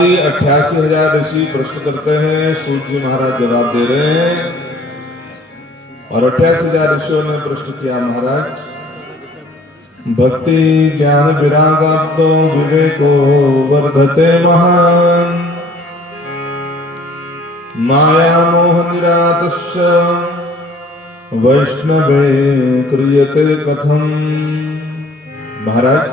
88,000 ऋषि प्रश्न करते हैं, सूत जी महाराज जवाब दे रहे हैं। और 88,000 ऋषियों ने प्रश्न किया, महाराज भक्ति ज्ञान विरागाब्दो विवेको वर्धते महान, माया मोह निरातस्य वैष्णवे क्रियते कथम। महाराज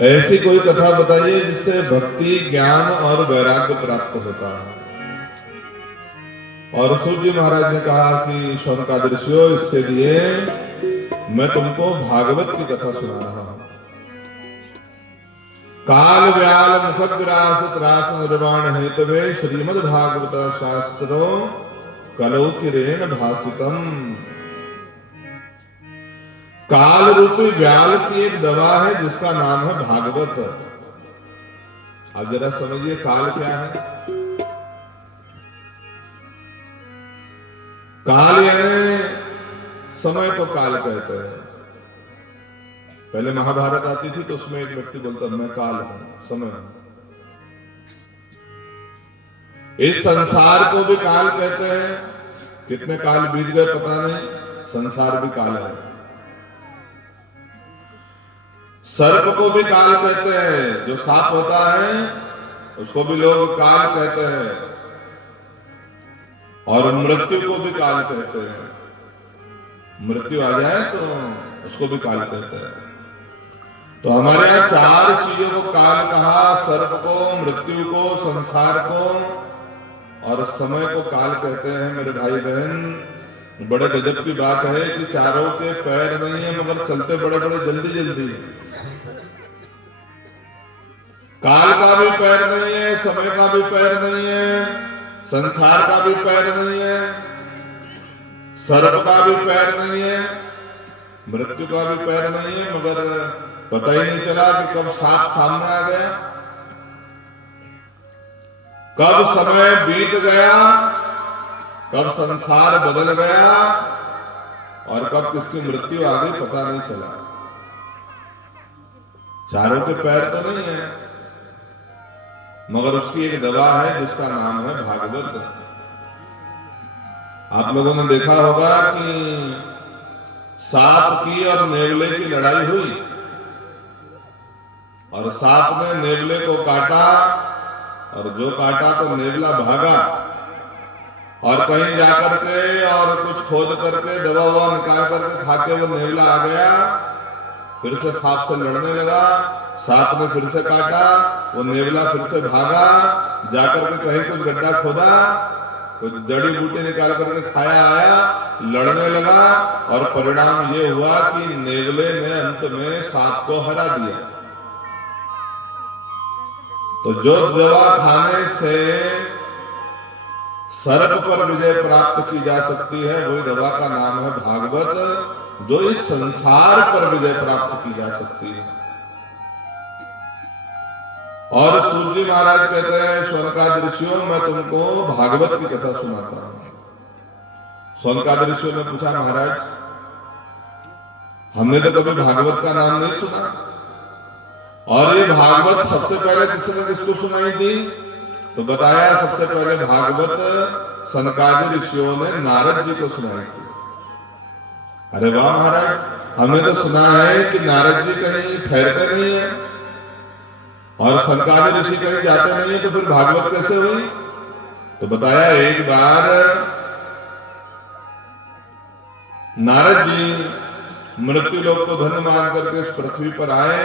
ऐसी कोई कथा बताइए जिससे भक्ति ज्ञान और वैराग्य प्राप्त होता है। और सूत जी महाराज ने कहा कि शौनकादि ऋषियों, इसके लिए मैं तुमको भागवत की कथा सुना रहा हूं। काल व्याल मुख विरास त्रास निर्वाण हेतवे श्रीमद् भागवत शास्त्रो कलौ किरेण भासितम। काल रूपी व्याल की एक दवा है जिसका नाम है भागवत। अब जरा समझिए काल क्या है। काल यानी समय को काल कहते हैं। पहले महाभारत आती थी तो उसमें एक व्यक्ति बोलता मैं काल हूं, समय हूं। इस संसार को भी काल कहते हैं। कितने काल बीत गए पता नहीं, संसार भी काल है। सर्प को भी काल कहते हैं, जो सांप होता है उसको भी लोग काल कहते हैं। और मृत्यु को भी काल कहते हैं। मृत्यु आ जाए तो उसको भी काल कहते हैं। तो हमारे यहाँ 4 चीजों को काल कहा, सर्प को, मृत्यु को, संसार को और समय को काल कहते हैं। मेरे भाई बहन, बड़े गजब की बात है कि चारों के पैर नहीं है मगर चलते बड़े बड़े जल्दी जल्दी है। काल का भी पैर नहीं है, समय का भी पैर नहीं है, संसार का भी पैर नहीं है, सर्प का भी पैर नहीं है, मृत्यु का भी पैर नहीं है, मगर पता ही नहीं चला कि कब सांप सामने आ गया, कब समय बीत गया, कब संसार बदल गया और कब किसकी मृत्यु आ गई पता नहीं चला। चारों के पैर तो नहीं है, मगर उसकी एक दवा है जिसका नाम है भागवत। आप लोगों ने देखा होगा कि सांप की और नेवले की लड़ाई हुई और सांप ने नेवले को काटा और जो काटा तो नेवला भागा और कहीं जाकर के और कुछ खोद करके दवा ववा निकाल करके खा के वो नेवला आ गया, फिर से सांप से लड़ने लगा, सांप ने फिर से काटा, वो नेवला फिर से भागा, जाकर के कहीं कुछ गड्ढा खोदा, कुछ जड़ी बूटी निकाल करके खाया, आया, लड़ने लगा और परिणाम ये हुआ कि नेवले ने अंत में सांप को हरा दिया। तो जो दवा खाने से सर्प पर विजय प्राप्त की जा सकती है वही दवा का नाम है भागवत, जो इस संसार पर विजय प्राप्त की जा सकती है। और सूत जी महाराज कहते हैं, शौनकादि ऋषियों, मैं तुमको भागवत की कथा सुनाता हूं। शौनकादि ऋषियों ने पूछा, महाराज हमने तो कभी भागवत का नाम नहीं सुना, और ये भागवत सबसे पहले किसने किसको सुनाई थी? तो बताया सबसे पहले भागवत सनकादि ऋषियों ने नारद जी को सुनाई थी। अरे वाह महाराज, हमने तो सुना है कि नारद जी कहीं ठहरते नहीं है और सनकादि ऋषि कहीं जाते नहीं है, तो फिर भागवत कैसे हुई? तो बताया एक बार नारद जी मृत्यु लोक को धन्य मान करके इस पृथ्वी पर आए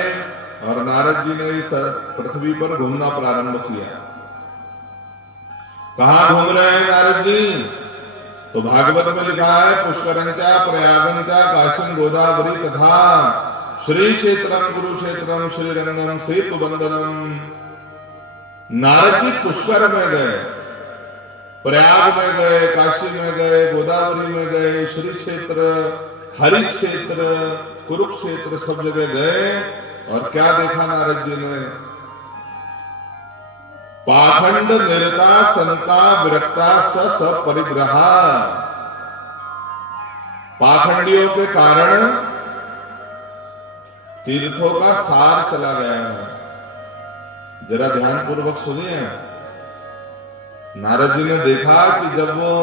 और नारद जी ने इस पृथ्वी पर घूमना प्रारंभ किया। कहां घूम रहे हैं नारद जी? तो भागवत में लिखा है, पुष्करंचा प्रयागंचा काशीं गोदावरी तथा श्री क्षेत्रम कुरुक्षेत्रम श्रीरंगम सेतु बंदनम। नारद जी पुष्कर में गए, प्रयाग में गए, काशी में गए, गोदावरी में गए, श्री क्षेत्र, हरि क्षेत्र, कुरुक्षेत्र, सब जगह गए और क्या देखा नारद जी ने? पाखंड निरता संता विरक्ता स परिग्रहा। पाखंडियों के कारण तीर्थों का सार चला गया है। जरा ध्यान पूर्वक सुनिए। नारद जी ने देखा कि जब वो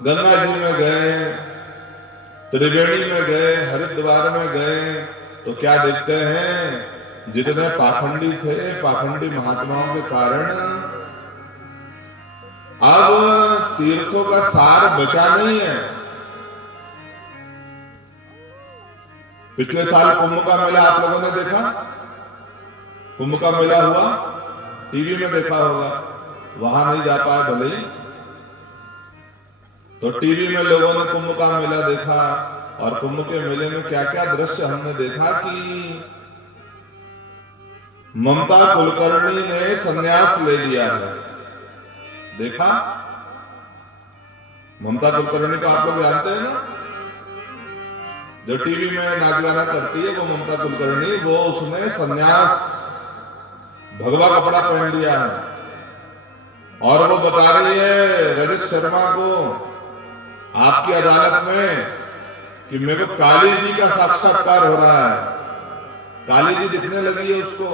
गंगा जी में गए, त्रिवेणी में गए, हरिद्वार में गए, तो क्या देखते हैं, जितने पाखंडी थे, पाखंडी महात्माओं के कारण अब तीर्थों का सार बचा नहीं है। पिछले साल कुंभ का मेला आप लोगों ने देखा? कुंभ का मेला हुआ, टीवी में देखा होगा, वहां नहीं जा पाए भले ही, तो टीवी में लोगों ने कुंभ का मेला देखा। और कुंभ के मेले में क्या क्या दृश्य हमने देखा कि ममता कुलकर्णी ने संन्यास ले लिया है। देखा? ममता कुलकर्णी को आप लोग जानते हैं ना, जो टीवी में नाच गाना करती है, वो ममता कुलकर्णी, वो उसने संन्यास, भगवा कपड़ा पहन लिया है। और वो बता रही है रजत शर्मा को आपकी अदालत में कि मेरे को काली जी का साक्षात्कार हो रहा है, काली जी दिखने लगी है उसको।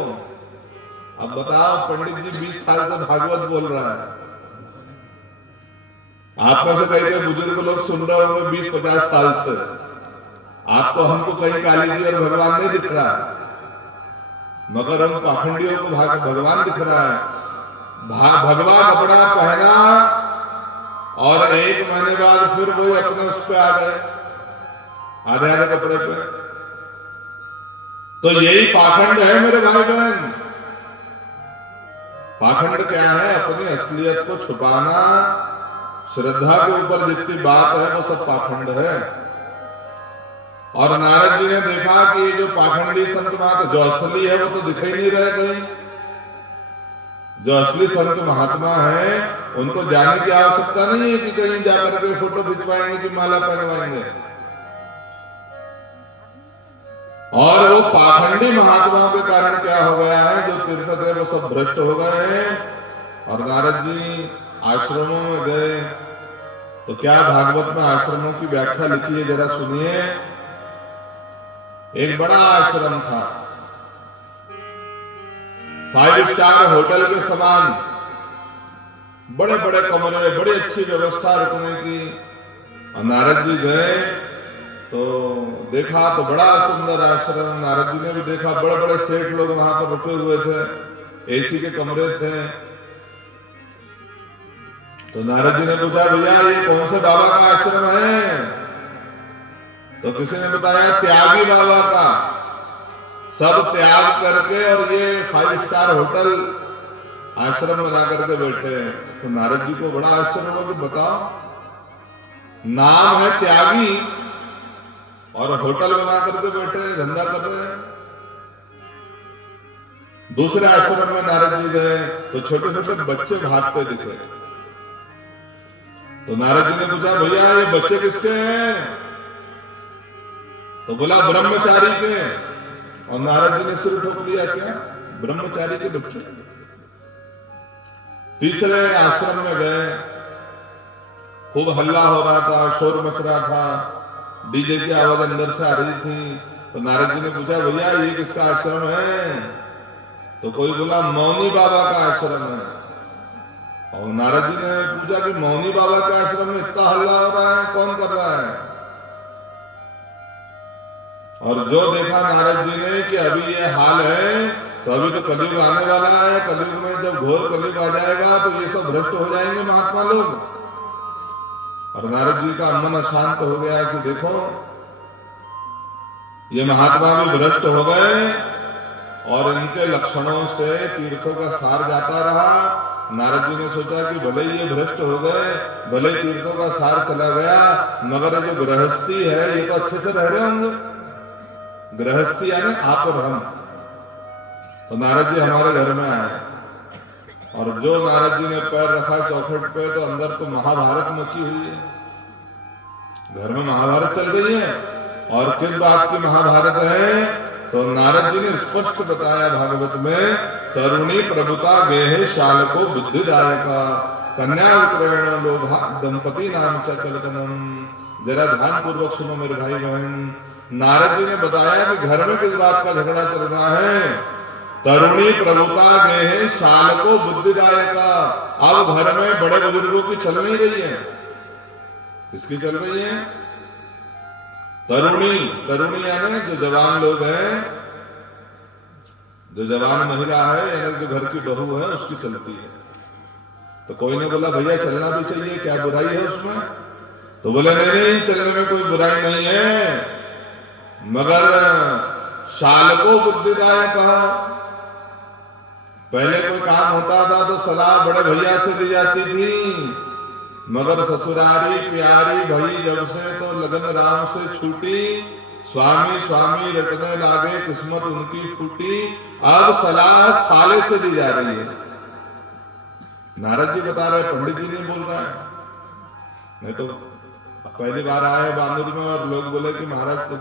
अब बताओ, पंडित जी 20 साल से भागवत बोल रहा है, आप में से कई बुजुर्ग लोग सुन रहे होंगे 20-50 साल से, आपको हमको कहीं काली जी और भगवान नहीं दिख रहा है, मगर हम पाखंडियों को भगवान दिख रहा है। भगवा कपड़ा पहना और 1 महीने बाद फिर वही अपने उस पे आ गए, आधे आधे कपड़े पे। तो यही पाखंड है मेरे भाई बहन। पाखंड क्या है? अपनी असलियत को छुपाना, श्रद्धा के ऊपर जितनी बात है वो सब पाखंड है। और नारद जी ने देखा कि जो पाखंडी संत महात्मा, जो असली है वो तो दिख ही नहीं रहे कहीं। जो असली संत महात्मा है उनको जाने की आवश्यकता नहीं है कि कहीं जाकर के फोटो खिंचवाएंगे कि माला पहनवाएंगे। और वो पाखंडी महात्माओं के कारण क्या हो गया है, जो तीर्थ थे वो सब भ्रष्ट हो गए हैं। और नारद जी आश्रमों में गए तो क्या भागवत में आश्रमों की व्याख्या लिखी है, जरा सुनिए। एक बड़ा आश्रम था, 5 स्टार होटल के समान, बड़े बड़े कमरे, बड़ी अच्छी व्यवस्था रुकने की। और नारद जी गए तो देखा तो बड़ा सुंदर आश्रम। नारद जी ने भी देखा, बड़े बड़े सेठ लोग वहां पर रुके हुए थे, एसी के कमरे थे। तो नारद जी ने पूछा, भैया ये कौन से बाबा का आश्रम है? तो किसी ने बताया त्यागी बाबा का, सब त्याग करके और ये 5 स्टार होटल आश्रम बना करके बैठे हैं। तो नारद जी को बड़ा आश्चर्य हुआ कि बताओ, नाम है त्यागी और होटल बना करके बैठे हैं, धंधा कर रहे हैं। दूसरे आश्रम में नारद जी गए तो छोटे छोटे बच्चे भागते दिखे। तो नारद जी ने पूछा, भैया ये बच्चे किसके हैं? तो बोला ब्रह्मचारी के। और नारद जी ने सिर ठोक लिया, क्या ब्रह्मचारी के बच्चे? तीसरे आश्रम में गए, खूब हल्ला हो रहा था, शोर मच रहा था, डीजे की आवाज अंदर से आ रही थी। तो नारद जी ने पूछा, भैया ये किसका आश्रम है? तो कोई बोला मौनी बाबा का आश्रम है। और नारद जी ने पूछा कि मौनी बाबा के आश्रम में इतना हल्ला हो रहा है, कौन कर रहा है? और जो देखा नारद जी ने कि अभी ये हाल है, तो अभी तो कलयुग आने वाला है, कलयुग में जब घोर कलयुग आ जाएगा तो ये सब भ्रष्ट हो जाएंगे महात्मा लोग। और नारद जी का मन अशांत हो गया कि देखो ये महात्मा भी भ्रष्ट हो गए और इनके लक्षणों से तीर्थों का सार जाता रहा। नारद जी ने सोचा कि भले ये भ्रष्ट हो गए, भले तीर्थों का सार चला गया, मगर ये जो गृहस्थी है ये तो अच्छे से रह रहे होंगे। गृहस्थी यानी आप और हम। तो नारद जी हमारे घर में आए और जो नारद जी ने पैर रखा चौखट पे तो अंदर तो महाभारत मची हुई है। घर में महाभारत चल रही है। और किस बात की महाभारत है? तो नारद जी ने स्पष्ट बताया भागवत में, तरुणी प्रभुता गेहे शाल को बुद्धिदायका कन्या विक्रयण लोभा दंपति नाम चकलकनम। जरा ध्यान पूर्वक सुनो मेरे भाई बहन। नारद जी ने बताया कि घर में किस बात का झगड़ा चल रहा है। तरुणी प्रभुता गेहे शाल को बुद्धिदायका। अब घर में बड़े बुजुर्गों की चल नहीं रही है, किसकी चल रही है? तरुणी। तरुणी यानी जो जवान लोग हैं, जो जवान महिला है यानी जो घर की बहू है उसकी चलती है। तो कोई ने बोला भैया चलना भी चाहिए, क्या बुराई है उसमें? तो बोले नहीं, चलने में कोई बुराई नहीं है, मगर शाल को बुद्धिदायक कहा। पहले कोई काम होता था तो सलाह बड़े भैया से दी जाती थी, मगर ससुरारी प्यारी भई जब से तो लगन राम से छूटी, स्वामी स्वामी रटने लागे किस्मत उनकी फूटी। अब सलाह साले से दी जा रही है। नारद जी बता रहे, पंडित जी नहीं बोल रहा है। नहीं तो पहली बार आए बांदुर में और लोग बोले कि महाराज तो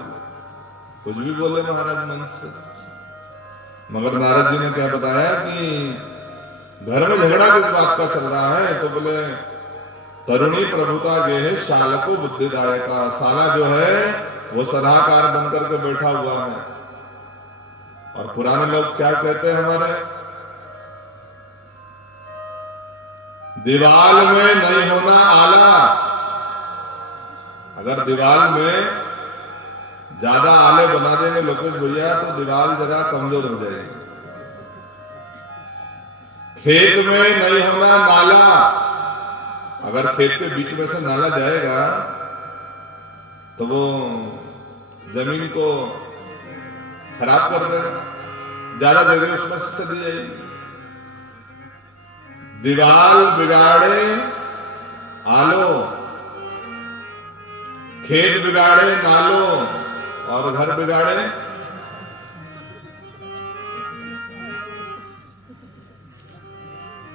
कुछ भी बोले महाराज मन से, मगर नारद जी ने क्या बताया कि घर में झगड़ा किस बात का चल रहा है? तो बोले तरुणी प्रभुता गेहे शाल को बुद्धिदायका। साला जो है वो सलाहकार बनकर के बैठा हुआ है। और पुराने लोग क्या कहते हैं हमारे, दीवाल में नहीं होना आला। अगर दीवाल में ज्यादा आले बना देंगे लोकेश भैया तो दीवार जरा कमजोर हो जाएगी। खेत में नहीं होना नाला। अगर खेत के बीच में से नाला जाएगा तो वो जमीन को खराब कर देगा, ज्यादा जगह उसमें से चली जाएगी। दीवाल बिगाड़े आलो, खेत बिगाड़े नालो, और घर बिगाड़े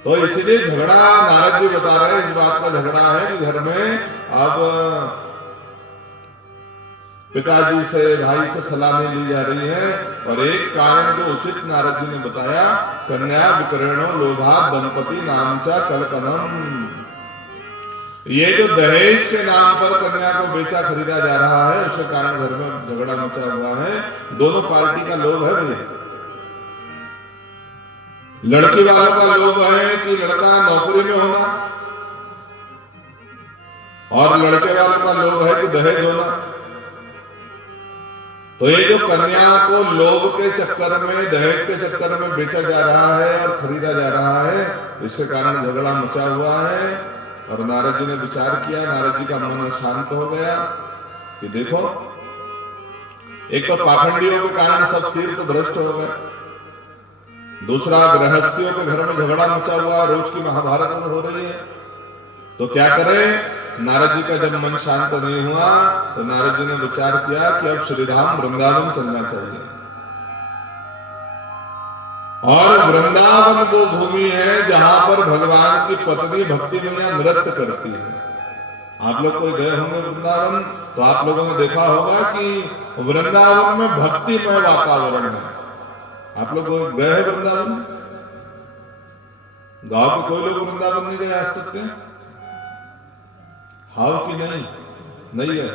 तो इसलिए झगड़ा नारद जी बता रहे हैं, इस बात का झगड़ा है कि घर में अब पिताजी से भाई से सलाह नहीं ली जा रही है। और एक कारण जो उचित नारद जी ने बताया, कन्या विकरणो लोभा दंपति नामचा कलकनम। ये जो दहेज के नाम पर कन्या को बेचा खरीदा जा रहा है उसके कारण घर में झगड़ा मचा हुआ है। दोनों पार्टी का लोभ है भैया। लड़की वालों का लोभ है कि लड़का नौकरी में होना, और लड़के वालों का लोभ है कि दहेज होना। तो ये जो कन्या को लोभ के चक्कर में, दहेज के चक्कर में बेचा जा रहा है और खरीदा जा रहा है, इसके कारण झगड़ा मचा हुआ है। और नारद जी ने विचार किया, नारद जी का मन शांत हो गया कि देखो, एक तो पाखंडियों के कारण सब तीर्थ भ्रष्ट हो गए, दूसरा गृहस्थियों के घर में झगड़ा मचा हुआ, रोज की महाभारत हो रही है। तो क्या करें? नारद जी का जब मन शांत नहीं हुआ तो नारद जी ने विचार किया कि अब श्रीधाम वृंदावन चलना चाहिए। और वृंदावन वो भूमि है जहां पर भगवान की पत्नी भक्ति मैया नृत्य करती है। आप लोग कोई गए होंगे वृंदावन तो आप लोगों ने देखा होगा कि वृंदावन में भक्तिमय वातावरण है। आप लोग गए हैं वृंदावन? गांव के कोई लोग वृंदावन नहीं गए आज तक के? हाउ कि नहीं? नहीं है।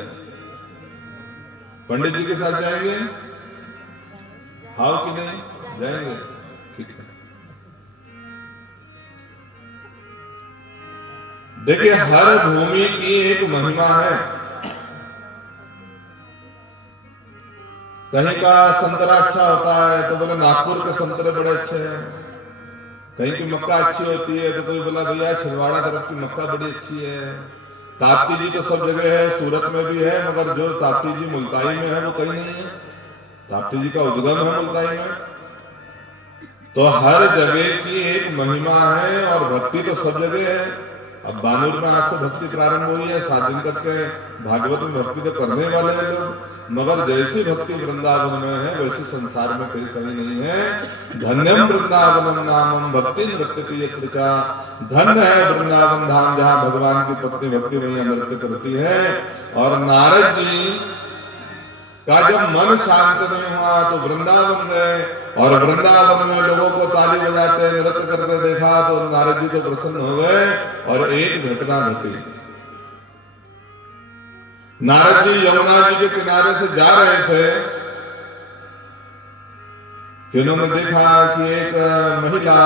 पंडित जी के साथ जाएंगे? हाउ कि नहीं? जाएंगे। ठीक है। देखिए, हर भूमि की एक महिमा है। कहीं का संतरा अच्छा होता है तो बोले नागपुर के संतरे बड़े अच्छे हैं। कहीं की मक्का अच्छी होती है तो कोई बोला भैया छिंदवाड़ा तरफ की मक्का बड़ी अच्छी है। ताप्ती जी तो सब जगह है, सूरत में भी है, मगर जो ताप्ती जी मुल्ताई में है वो कहीं नहीं है। ताप्ती जी का उद्गम है मुल्ताई में। तो हर जगह की एक महिमा है और भक्ति तो सब जगह है। अब बानूर में आज से भक्ति प्रारंभ हुई है, 7 दिन तक के भागवत में भक्ति तो करने वाले हैं लोग, मगर जैसी भक्ति वृंदावन में है वैसी संसार में कहीं कहीं नहीं है। धन्यम वृंदावन नामम भक्ति नृत्यति यत्र का। धन्य है वृंदावन धाम जहाँ भगवान की पत्नी भक्ति मैया नृत्य करती है। और नारद जी का जब मन शांत नहीं हुआ तो वृंदावन गए, और वृंदावन में लोगों को ताली बजाते नृत्य करते देखा तो नारद जी तो प्रसन्न हो गए। और एक घटना घटी। नारद जी यमुना जी के किनारे से जा रहे थे कि उन्होंने देखा कि एक महिला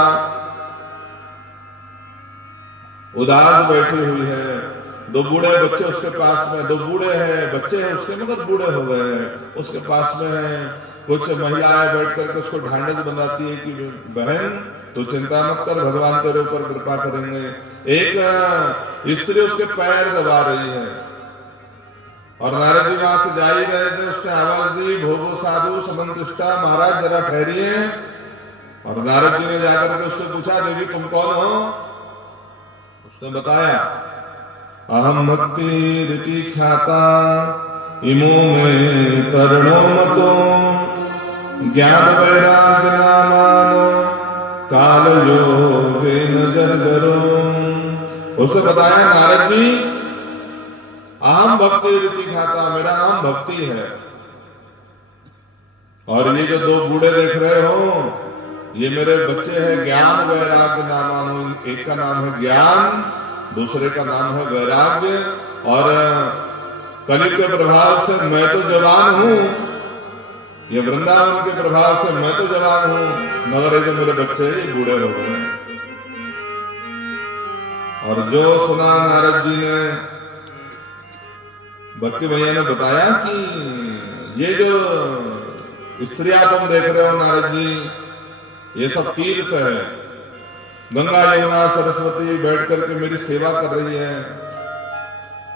उदास बैठी हुई है, दो बूढ़े बच्चे उसके पास में, दो बूढ़े हैं, बच्चे हैं उसके मगर बूढ़े हो गए हैं, उसके पास में है। कुछ महिलाएं बैठ करके उसको ढांढस बनाती है कि बहन तू चिंता मत कर, भगवान तेरे ऊपर कृपा करेंगे। एक स्त्री उसके पैर दबा रही है और नारद जी वहां से जा ही रहे थे, उसने आवाज दी, भोगो साधु समंतुष्टा, महाराज जरा ठहरिए। और नारद जी ने जाकर के उससे पूछा, देवी तुम कौन हो? उसने बताया, अहम भक्ति रीति ख्याता इमो में तरुणो मतो ज्ञान वैराग्य नामानो काल योगेन जर्जरो। उसने बताया, नारद जी अहम भक्ति रीति ख्याता, मेरा नाम भक्ति है। और ये जो दो बूढ़े देख रहे हो ये मेरे बच्चे हैं, ज्ञान वैराग्य नामानो। एक का नाम है ज्ञान, दूसरे का नाम है वैराग्य। और कलयुग के प्रभाव से मैं तो जवान हूं, ये वृंदावन के प्रभाव से मैं तो जवान हूं, मगर ये जो मेरे बच्चे ये बूढ़े हो गए। और जो सुना नारद जी ने, भक्ति भैया ने बताया कि ये जो स्त्रियां तुम देख रहे हो नारद जी, ये सब तीर्थ है, गंगा यमुना सरस्वती बैठ करके मेरी सेवा कर रही है।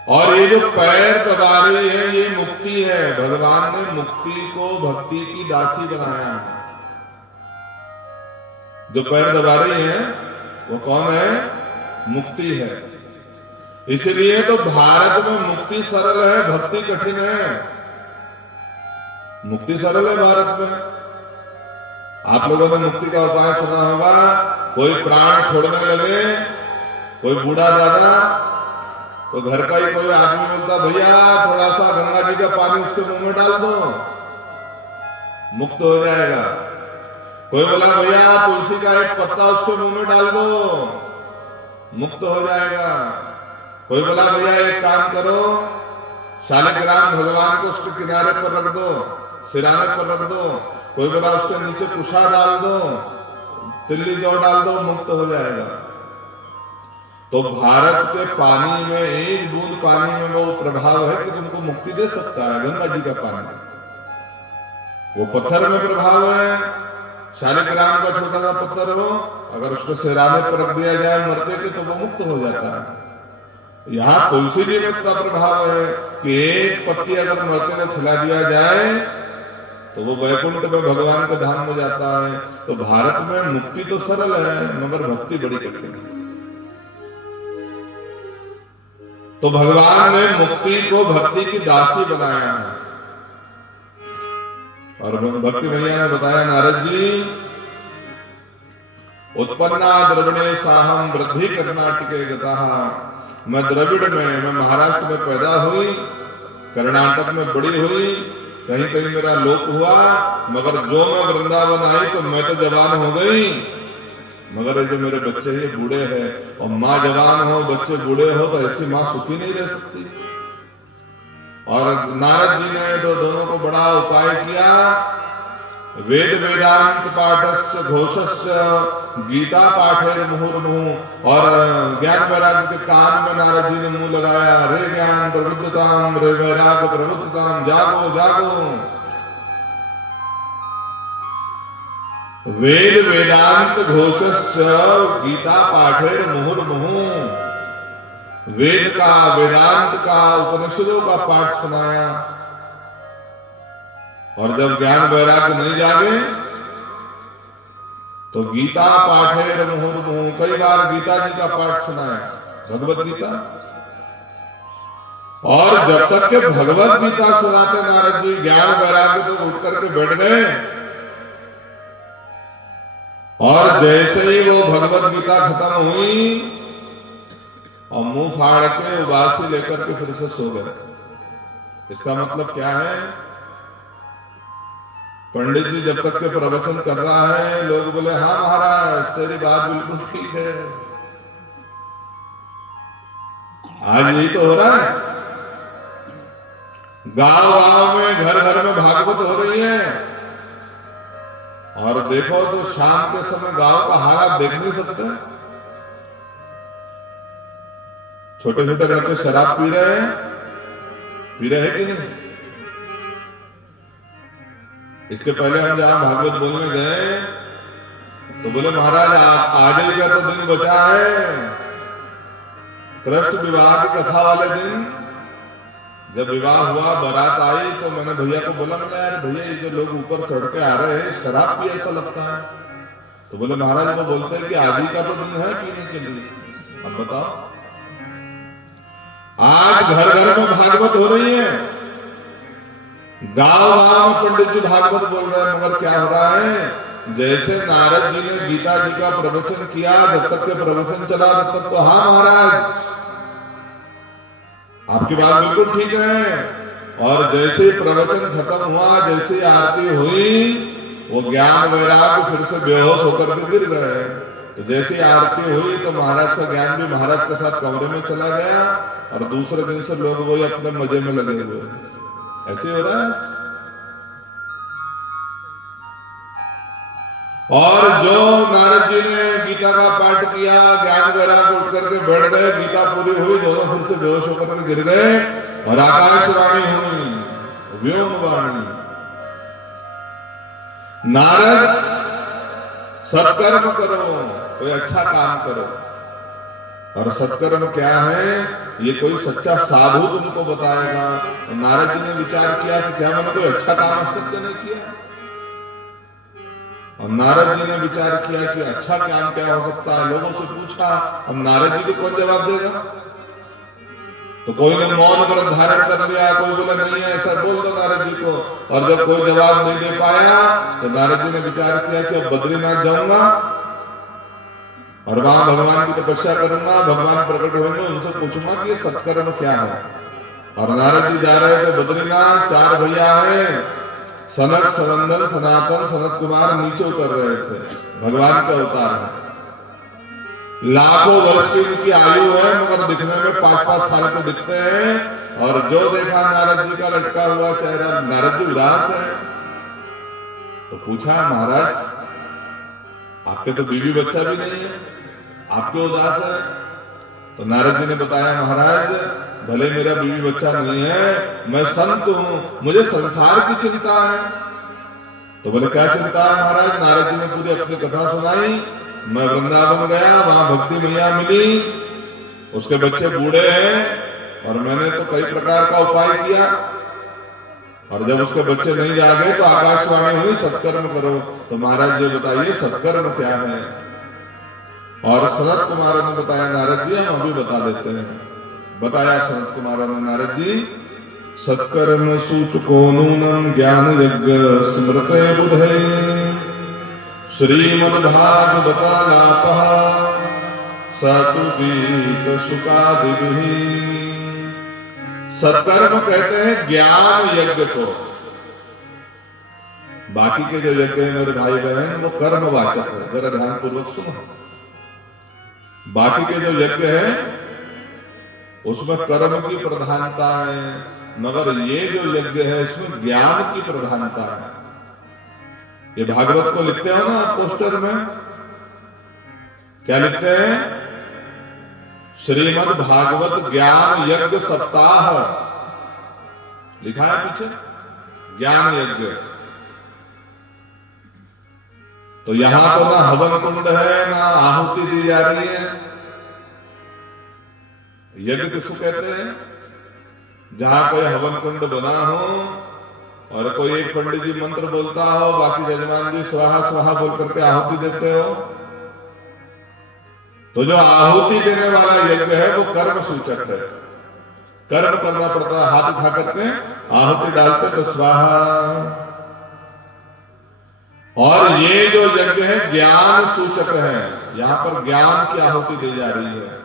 और ये जो पैर दबा रही है ये मुक्ति है, भगवान ने मुक्ति को भक्ति की दासी बनाया है। जो पैर दबा रही है वो कौन है? मुक्ति है। इसलिए तो भारत में मुक्ति सरल है, भक्ति कठिन है। मुक्ति सरल है भारत में। आप लोगों ने मुक्ति का उपाय सुना होगा, कोई प्राण छोड़ने लगे, कोई बूढ़ा दादा, तो घर का ही कोई आदमी बोलता, भैया थोड़ा सा गंगा जी का पानी उसके मुंह में डाल दो, मुक्त हो जाएगा। कोई बोला, भैया तुलसी का एक पत्ता उसके मुंह में डाल दो, मुक्त हो जाएगा। कोई बोला, भैया एक काम करो, शालिग्राम भगवान को उसके किनारे पर रख दो, सिराने पर रख दो। कोई बोला, उसके नीचे कुशा डाल दो, तिल्ली जौ डाल दो, मुक्त हो जाएगा। तो भारत के पानी में, एक बूंद पानी में वो प्रभाव है कि तुमको मुक्ति दे सकता है। गंगा जी का पानी, वो पत्थर में प्रभाव है। शालिग्राम का छोटा सा पत्थर हो, अगर उसको सिराने पर रख दिया जाए मरते के, तो वो मुक्त हो जाता है। यहाँ तुलसी जी में इतना प्रभाव है कि एक पत्ती अगर मरते को खिला दिया जाए तो वो वैकुंठ में भगवान के धाम में जाता है। तो भारत में मुक्ति तो सरल है, मगर भक्ति बड़ी कठिन है। तो भगवान ने मुक्ति को भक्ति की दासी बनाया है। और भक्ति भैया ने बताया, नारद जी उत्पन्ना द्रविणे साहम वृद्धि कर्नाटके गतः। मैं द्रविड़ में, मैं महाराष्ट्र में पैदा हुई, कर्नाटक में बड़ी हुई, कहीं कहीं मेरा लोप हुआ, मगर जो मैं वृंदावन आई तो मैं तो जवान हो गई। मगर ये जो मेरे बच्चे ये बूढ़े हैं, और माँ जवान हो बच्चे बूढ़े हो तो ऐसी माँ सुखी नहीं रह सकती। और नारद जी ने तो दोनों को बड़ा उपाय किया। वेद वेदांत पाठस्य घोषस्य गीता पाठे मुहुर्मुहु। और ज्ञान वैराग्य के कान में नारद जी ने मुंह लगाया, रे ज्ञान प्रबुद्धताम, रे वैराग्य प्रबुद्धताम, जागो जागो। वेद वेदांत घोषस्य गीता पाठे मुहुर्मुहु। वेद का, वेदांत का, उपनिषदों का पाठ सुनाया। और जब ज्ञान वैराग्य नहीं जागे तो गीता पाठे मुहुर्मुहु, कई बार गीता जी का पाठ सुनाया, भगवत गीता। और जब तक के भगवत गीता सुनाते नारद जी, ज्ञान वैराग्य तो उठ करके बैठ गए। और जैसे ही वो भगवत गीता खत्म हुई और मुंह फाड़ के उबासी लेकर के फिर से सो गए। इसका मतलब क्या है? पंडित जी जब तक के प्रवचन कर रहा है, लोग बोले, हाँ महाराज तेरी बात बिल्कुल ठीक है। आज यही तो हो रहा है। गांव गांव में, घर घर में भागवत हो रही है। और देखो तो शाम के समय गांव का हाल आप देख नहीं सकते। छोटे छोटे लड़के शराब पी रहे हैं कि नहीं? इसके पहले हम जहां भागवत बोलने गए तो बोले महाराज आज ही का तो दिन बचा है, कृष्ण विवाह की कथा वाले दिन जब विवाह हुआ, बारात आई, तो मैंने भैया को बोला, मैंने यार भैया ये जो लोग ऊपर चढ़ के आ रहे हैं शराब भी ऐसा लगता है। तो बोले महाराज वो बोलते हैं कि आज ही का तो दिन है पीने के लिए। अब बताओ, आज घर घर में भागवत हो रही है, गांव गांव में पंडित जी भागवत बोल रहे हैं, मगर क्या हो रहा है? जैसे नारद जी ने गीता जी का प्रवचन किया, जब तक के प्रवचन चला तब तक तो हाँ महाराज आपकी बात बिल्कुल ठीक है, और जैसे ही प्रवचन खत्म हुआ, जैसे आरती हुई, वो ज्ञान वैराग फिर से बेहोश होकर के गिर गए। तो जैसे आरती हुई तो महाराज का ज्ञान भी महाराज के साथ कमरे में चला गया, और दूसरे दिन से लोग वही अपने मजे में लगे हुए। ऐसे हो रहा है। और जो नारद जी ने गीता का पाठ किया, ज्ञान वैराग उठ करके बैठ गए, गीता पूरी हुई, दोनों फिर से बेहोश होकर के गिर गए, और आकाशवाणी हुई, व्योमवाणी। नारद सत्कर्म करो, कोई अच्छा काम करो। और सत्कर्म क्या है ये कोई सच्चा साधु तुमको बताएगा। तो नारद जी ने विचार किया कि क्या मैंने कोई अच्छा काम आज तक नहीं किया, और नारद जी ने विचार किया कि अच्छा काम क्या हो सकता है। लोगों से पूछा, अब नारद जी को कौन जवाब देगा? तो कोई ने मौन व्रत धारण कर लिया, कोई बोला नहीं है ऐसा बोल दो नारद जी को। और जब कोई जवाब नहीं दे पाया तो नारद जी ने विचार किया कि अब बद्रीनाथ जाऊंगा और वहां भगवान की तपस्या करूंगा, भगवान प्रकट होंगे, उनसे पूछूंगा कि सत्कर्म क्या है। और नारद जी जा रहे थे बद्रीनाथ, चार भैया हैं, सनक, सनंदन, सनातन, सनत कुमार नीचे उतर रहे थे, भगवान का अवतार है। लाखों वर्ष की उनकी आयु है, मगर दिखने में 5-5 साल के दिखते हैं। और जो देखा नारद जी का लटका हुआ चेहरा, नारद जी उदास है। तो पूछा महाराज आपके तो बीवी बच्चा भी नहीं है, आप क्यों उदास है? तो नारद जी ने बताया महाराज भले मेरा बीवी बच्चा नहीं है, मैं संत हूं, मुझे संसार की चिंता है। तो बोले क्या चिंता है महाराज? नारद जी ने पूरी अपनी कथा सुनाई। मैं वृंदावन गया, वहां भक्ति मैया मिली, उसके बच्चे बूढ़े हैं, और मैंने तो कई प्रकार का उपाय किया, और जब उसके बच्चे नहीं जागे तो आकाशवाणी हुई सत्कर्म करो। तो महाराज जी बताइए सत्कर्म क्या है? और सनत कुमार ने बताया नारद जी हम अभी बता देते हैं। बताया सनत कुमार ने नारद जी, सत्कर्म सूचको नूनम ज्ञान यज्ञ स्मृते बुधे श्रीमद्भागवतालापः सतु गीत सुखादिभिः। सत्कर्म कहते हैं ज्ञान यज्ञ को। बाकी के जो यज्ञ है मेरे भाई बहन वो कर्मवाचक है, जरा ध्यान पूर्वक सुनो। बाकी के जो यज्ञ है उसमें कर्म की प्रधानता है, मगर ये जो यज्ञ है इसमें ज्ञान की प्रधानता है। ये भागवत को लिखते हो ना पोस्टर में, क्या लिखते हैं? श्रीमद् भागवत ज्ञान यज्ञ सप्ताह लिखा है पीछे, ज्ञान यज्ञ। तो यहां तो ना हवन कुंड है, ना आहुति दी जा रही है। यज्ञ किसको कहते हैं? जहां कोई हवन कुंड बना हो और कोई एक पंडित जी मंत्र बोलता हो, बाकी यजमान जी स्वाहा स्वाहा बोल करके आहुति देते हो। तो जो आहुति देने वाला यज्ञ है वो कर्म सूचक है, कर्म करना पड़ता है। हाथ उठा करके आहुति डालते तो स्वाहा। और ये जो यज्ञ है ज्ञान सूचक है, यहां पर ज्ञान की आहुति दी जा रही है।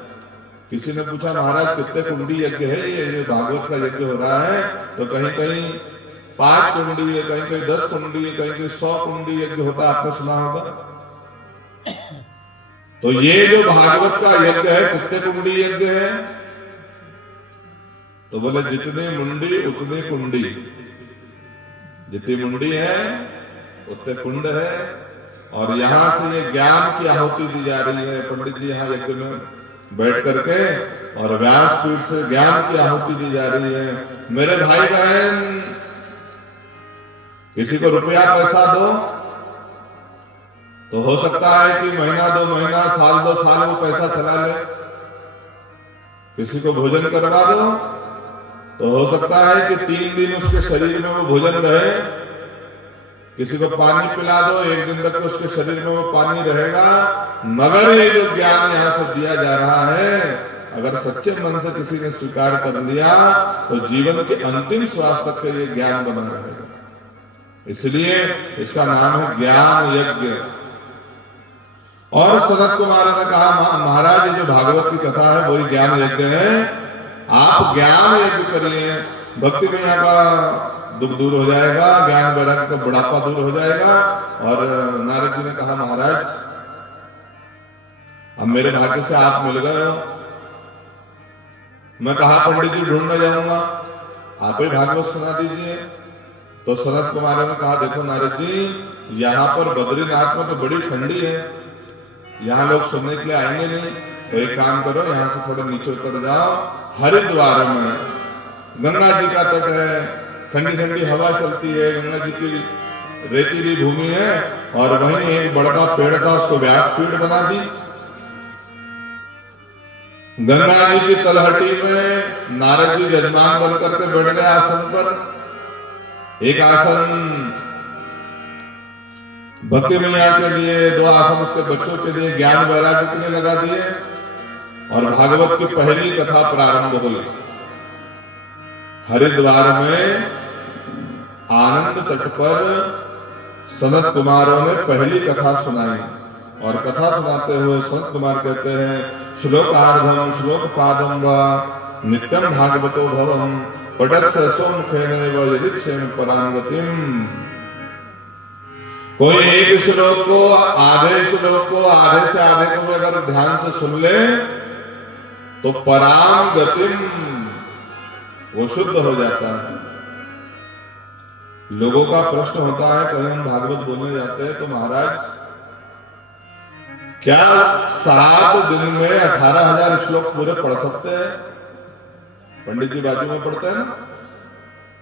किसी ने पूछा महाराज कितने कुंडी यज्ञ है ये भागवत का यज्ञ हो रहा है? तो कहीं कहीं 5 कुंडी है, कहीं कहीं 10 कुंडी है, कहीं कहीं 100 कुंडी यज्ञ होता है, आपने सुना होगा। तो ये जो भागवत का यज्ञ है कितने कुंडी यज्ञ है? तो बोले जितनी मुंडी उतनी कुंडी। जितनी मुंडी है उत्ते कुंड है और यहाँ से ये ज्ञान की आहुति दी जा रही है। पंडित जी यहाँ यज्ञ में बैठ करके और व्यासपीठ से ज्ञान की आहुति दी जा रही है। मेरे भाई बहन, किसी को रुपया पैसा दो तो हो सकता है कि महीना 2 महीना, साल 2 साल वो पैसा चला ले। किसी को भोजन करवा दो तो हो सकता है कि 3 दिन उसके शरीर में वो भोजन रहे। किसी को पानी पिला दो, 1 दिन तक उसके शरीर में वो पानी रहेगा। मगर ये जो ज्ञान यहाँ से दिया जा रहा है, अगर सच्चे मन से किसी ने स्वीकार कर लिया तो जीवन के अंतिम श्वास तक ये ज्ञान बना रहेगा। इसलिए इसका नाम है ज्ञान यज्ञ। और सनत कुमार ने कहा, महाराज ये जो भागवत की कथा है वही ज्ञान यज्ञ है, आप ज्ञान यज्ञ करिए, भक्ति में यहाँ का दुख दूर हो जाएगा, ज्ञान वैराग्य का बुढ़ापा दूर हो जाएगा। और नारद जी ने कहा, महाराज अब मेरे भाग्य से आप मिल गए हो, मैं कहा पंडित जी ढूंढने जाऊंगा, आप ही भागवत सुना दीजिए। तो सनत कुमार ने कहा, देखो नारद जी, यहाँ पर बद्रीनाथ में तो बड़ी ठंडी है, यहाँ लोग सुनने के लिए आएंगे नहीं, तो एक काम करो, यहाँ से थोड़ा नीचे उतर जाओ, हरिद्वार में गंगा जी का तट है, ठंडी ठंडी हवा चलती है, गंगा जी की रेतीली भूमि है, और वहीं एक बड़ा पेड़ था, उसको व्यासपीठ बना दी। गंगा जी की तलहटी में नारद जी यजमान बनकर के बैठ गए आसन पर। एक आसन भक्ति मैया के लिए, 2 आसन उसके बच्चों के लिए, ज्ञान वैराग्य के लिए लगा दिए, और भागवत की पहली कथा प्रारंभ हुई। हरिद्वार में आनंद तट पर सनत कुमारों ने पहली कथा सुनाई, और कथा सुनाते हुए सनत कुमार कहते हैं, श्लोकार्धम श्लोक पादम व नित्यम भागवतो भवम पठस्य सोमुखेन व यदिच्छेन परांगतिम। कोई एक श्लोक को, आधे श्लोक को, आधे से आधे को अगर ध्यान से सुन ले तो परांगतिम, वो शुद्ध हो जाता है। लोगों का प्रश्न होता है, कहीं हम भागवत बोलने जाते हैं तो महाराज क्या 7 दिन में 18,000 श्लोक पूरे पढ़ सकते हैं? पंडित जी बाजू में पढ़ते हैं ना,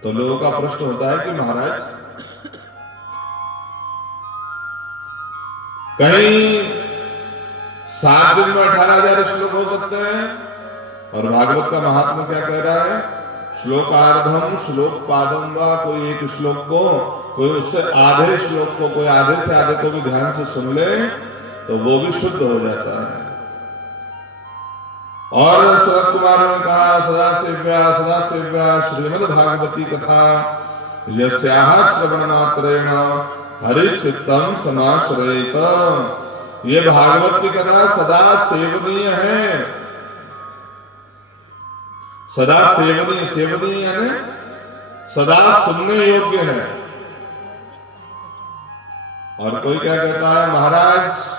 तो लोगों का प्रश्न होता है कि महाराज कहीं 7 दिन में 18,000 श्लोक हो सकते हैं? और भागवत का महात्मा क्या कह रहा है? श्लोकार्धम श्लोक पादम वा, कोई एक श्लोक को, कोई उससे आधे श्लोक को, कोई आधे से आधे को भी ध्यान से सुन ले तो वो भी शुद्ध हो जाता है। और सनत कुमार ने कहा, सदा सेव्या श्रीमद् भागवती कथा यस्याः श्रवण मात्रेण हरिचित्तम समाश्रयेत। ये भागवत की कथा सदा सेवनीय है, सदा सेवनीय, सेवनीय यानी सदा सुनने योग्य है। और कोई क्या कहता है, महाराज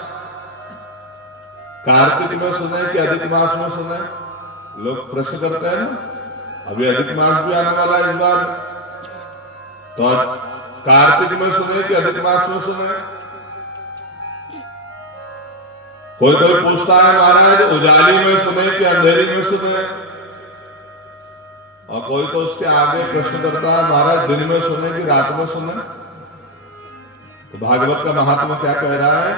कार्तिक में सुने कि अधिक मास में सुने? लोग प्रश्न करते हैं ना, अभी अधिक मास भी आने वाला है इस बार, तो कार्तिक में सुने कि अधिक मास में सुने? कोई कोई पूछता है, महाराज उजाली में सुने कि अंधेरी में सुने? और कोई तो उसके आगे प्रश्न करता है, महाराज दिन में सुने कि रात में सुने? तो भागवत का महात्मा क्या कह रहा है?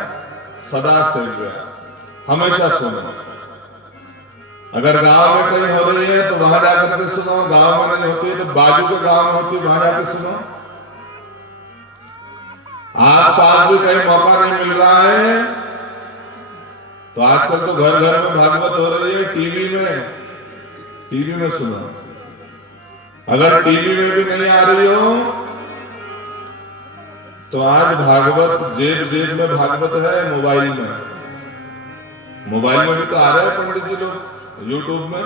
सदा सेव्य, हमेशा सुनो। अगर गांव में कहीं हो रही है तो वहां जाकर के सुनो, गांव में नहीं होती है तो बाजू के गांव में होती है, वहां जाकर सुनो। आसपास भी कहीं मौका नहीं मिल रहा है तो आजकल तो घर घर में भागवत हो रही है, टीवी में सुनो। अगर टीवी में भी नहीं आ रही हो तो आज भागवत जेब जेब में भागवत है, मोबाइल में भी तो आ रहा है पंडित जी लोग यूट्यूब में,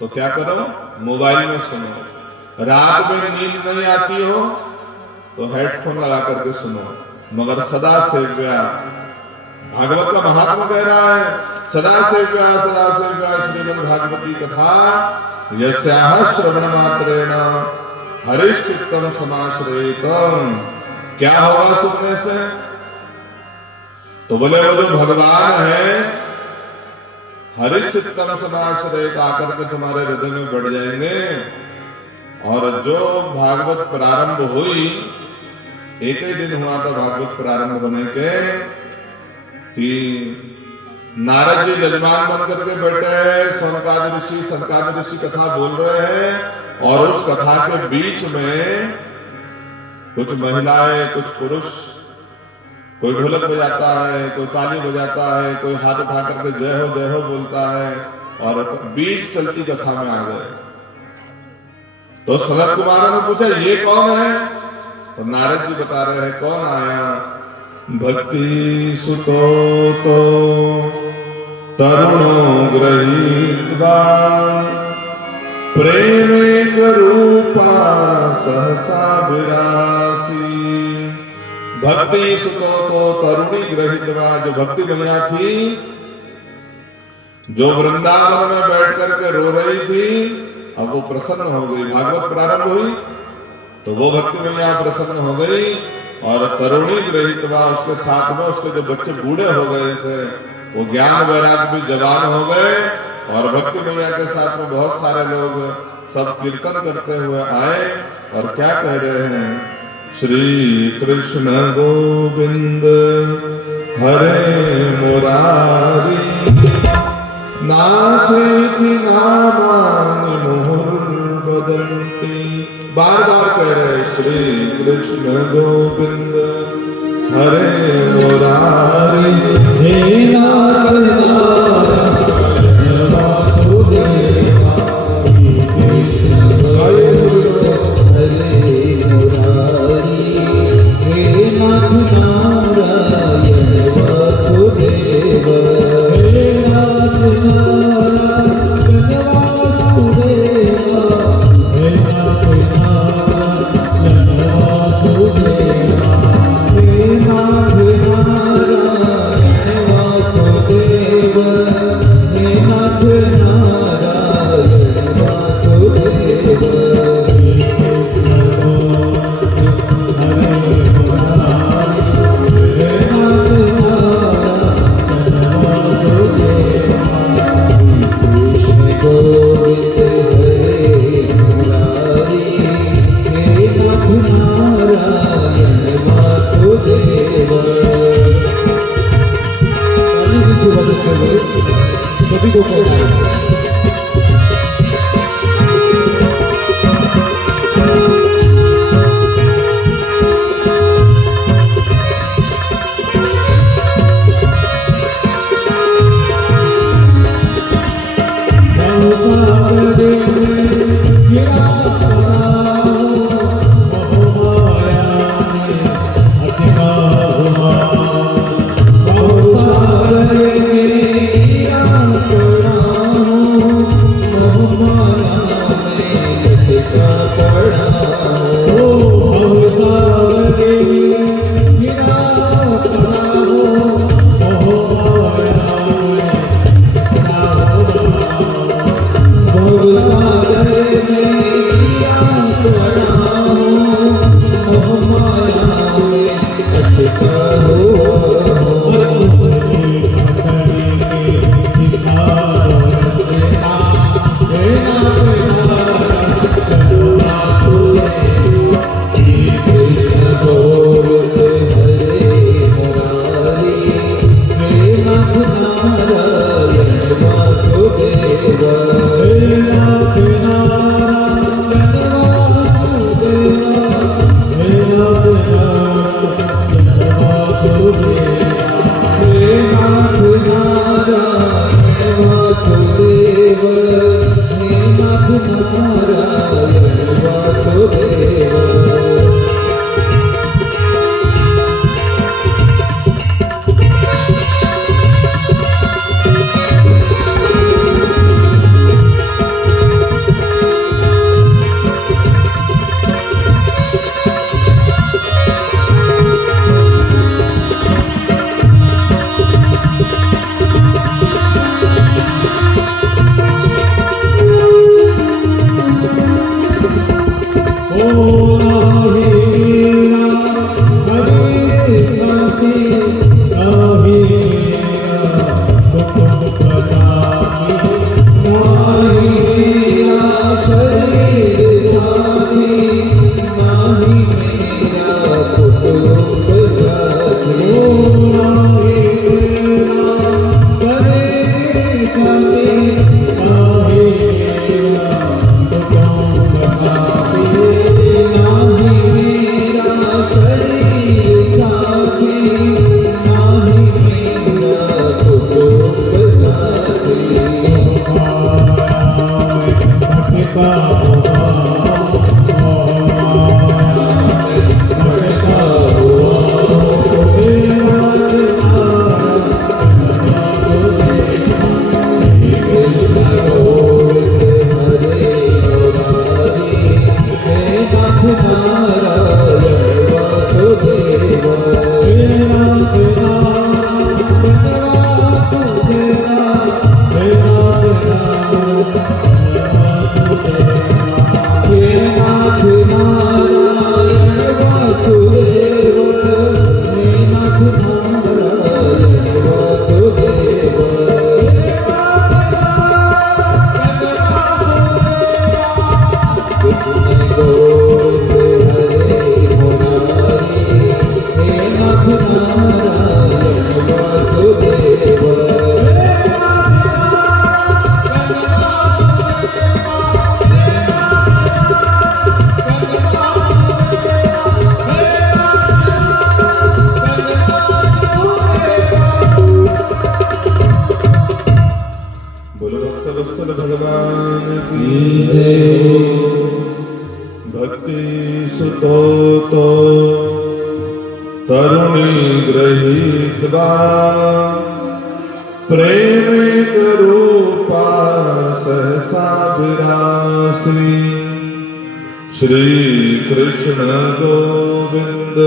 तो क्या करो, मोबाइल में सुनो। रात में नींद नहीं आती हो तो हेडफोन लगा करके सुनो, मगर सदा सेव्या। भागवत का महात्मा कह रहा है, सदा सेव्या श्रीमद् भागवती कथा यस्याः श्रवण मात्रेण हरिश्चित्तम समाश्रयेत। क्या होगा सुनने से? तो बोले वो जो भगवान है हरिचित्तम समाश्रय आकर के तुम्हारे हृदय में बढ़ जाएंगे। और जो भागवत प्रारंभ हुई, एक ही दिन हुआ था भागवत प्रारंभ होने के, कि नारद जी यजमान बन करके बैठे हैं, सनकादि ऋषि कथा बोल रहे हैं, और उस कथा के बीच में कुछ महिलाएं, कुछ पुरुष, कोई ढोलक बजाता है, कोई ताली बजाता है, कोई हाथ उठा करके जय हो बोलता है, और बीच चलती कथा में आ गए। तो सनत कुमार ने पूछा ये कौन है? तो नारद जी बता रहे हैं कौन आया। भक्ति सुतो तो तरुणो गृहीत्वा प्रेमिक रूपा सहसा विरासी। भक्ति सुतो तो तरुणी गृहीत्वा, जो भक्ति मैया थी, जो वृंदावन में बैठ करके रो रही थी, अब वो प्रसन्न हो गई। भागवत प्रारंभ हुई तो वो भक्ति मैया प्रसन्न हो गई, और तरुणी गृहीत्वा, उसके साथ में उसके जो बच्चे बूढ़े हो गए थे वो ज्ञान वैराग भी जवान हो गए, और भक्ति मैया के साथ में बहुत सारे लोग सब कीर्तन करते हुए आए, और क्या कह रहे हैं? श्री कृष्ण गोविंद हरे मुरारी नाथेति नामानि मुहुर्वदन्ति। बार बार कह रहे श्री कृष्ण गोविंद हरे मुरारी हे नाथ नारायण वासुदेवा हरे मुरारी हे नाथ नारायण वासुदेवा हे नाथ नारायण वासुदेवा हे नाथ नारायण वासुदेवा हे नाथ नारायण वासुदेवा हे नाथ नारायण वासुदेवा। सभी को Hare प्रेम रूपा सहसा विरासी श्री कृष्ण गोविंद